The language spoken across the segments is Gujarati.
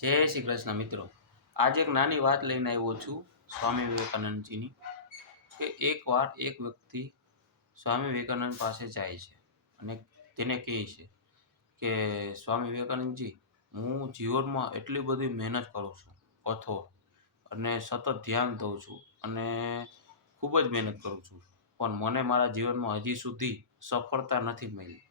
જય શ્રી કૃષ્ણ મિત્રો। આજે એક નાની વાત લઈને આવ્યો છું સ્વામી વિવેકાનંદજીની કે એકવાર એક વ્યક્તિ સ્વામી વિવેકાનંદ પાસે જાય છે અને તેને કહે છે કે સ્વામી વિવેકાનંદજી, હું જીવનમાં એટલી બધી મહેનત કરું છું, કઠોર અને સતત ધ્યાન દઉં છું અને ખૂબ જ મહેનત કરું છું, પણ મને મારા જીવનમાં હજી સુધી સફળતા નથી મળી।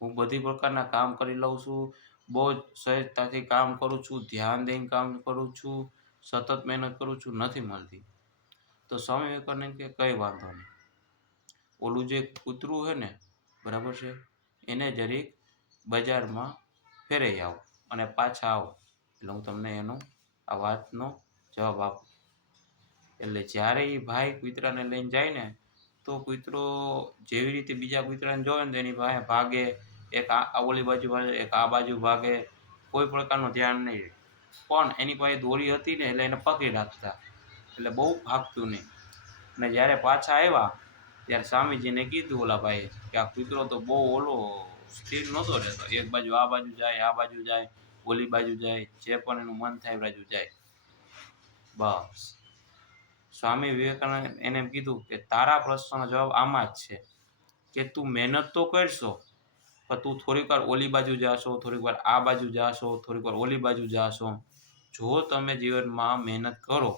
હું બધી પ્રકારના કામ કરી લઉં છું, બહુ જ સહેજતાથી કામ કરું છું, ધ્યાન દઈને કામ કરું છું, સતત મહેનત કરું છું, નથી મળતી। તો સ્વામી વિવેકાનંદ કે કંઈ વાંધો નહીં, ઓલું જે કૂતરું છે ને, બરાબર છે, એને જરીક બજારમાં ફેરવી આવો અને પાછા આવો એટલે હું તમને એનો આ વાતનો જવાબ આપું। એટલે જ્યારે એ ભાઈ કૂતરાને લઈને જાય ને, તો કૂતરો જેવી રીતે બીજા કૂતરાને જોવે ને તો એની પાસે ભાગે, એક આ ઓલી બાજુ ભાગે, એક આ બાજુ ભાગે, કોઈ પ્રકારનું ધ્યાન નહીં રહે। પણ એની પાસે દોરી હતી ને એટલે એને પકડી રાખતા, એટલે બહુ ભાગતું નહીં। અને જ્યારે પાછા આવ્યા ત્યારે સ્વામીજીને કીધું ઓલા ભાઈએ કે આ કૂતરો તો બહુ ઓલો સ્થિર નહોતો રહેતો, એક બાજુ આ બાજુ જાય, આ બાજુ જાય, ઓલી બાજુ જાય, જે પણ એનું મન થાય એ બાજુ જાય। બસ સ્વામી વિવેકાનંદ એને એમ કીધું કે તારા પ્રશ્નનો જવાબ આમાં જ છે કે તું મહેનત તો કરશો, પણ તું થોડીક વાર ઓલી બાજુ જાશો, થોડીક વાર આ બાજુ જાશો, થોડીક વાર ઓલી બાજુ જાશો। જો તમે જીવનમાં મહેનત કરો,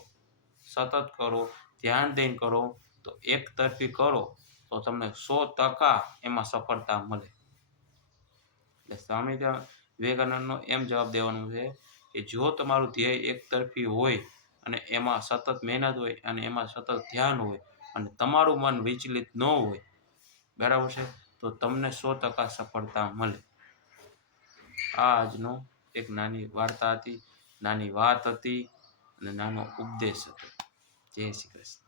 સતત કરો, ધ્યાન દઈને કરો, તો એકતરફી કરો તો તમને 100% એમાં સફળતા મળે। એટલે સ્વામી વિવેકાનંદનો એમ જવાબ દેવાનું છે કે જો તમારું ધ્યેય એકતરફી હોય અને એમાં સતત મહેનત હોય અને એમાં સતત ધ્યાન હોય અને તમારું મન વિચલિત ન હોય, બરાબર છે, તો તમને 100% સફળતા મળે। આ આજનો એક નાની વાર્તા હતી, નાની વાત હતી અને નાનો ઉપદેશ હતો। જય શ્રી કૃષ્ણ।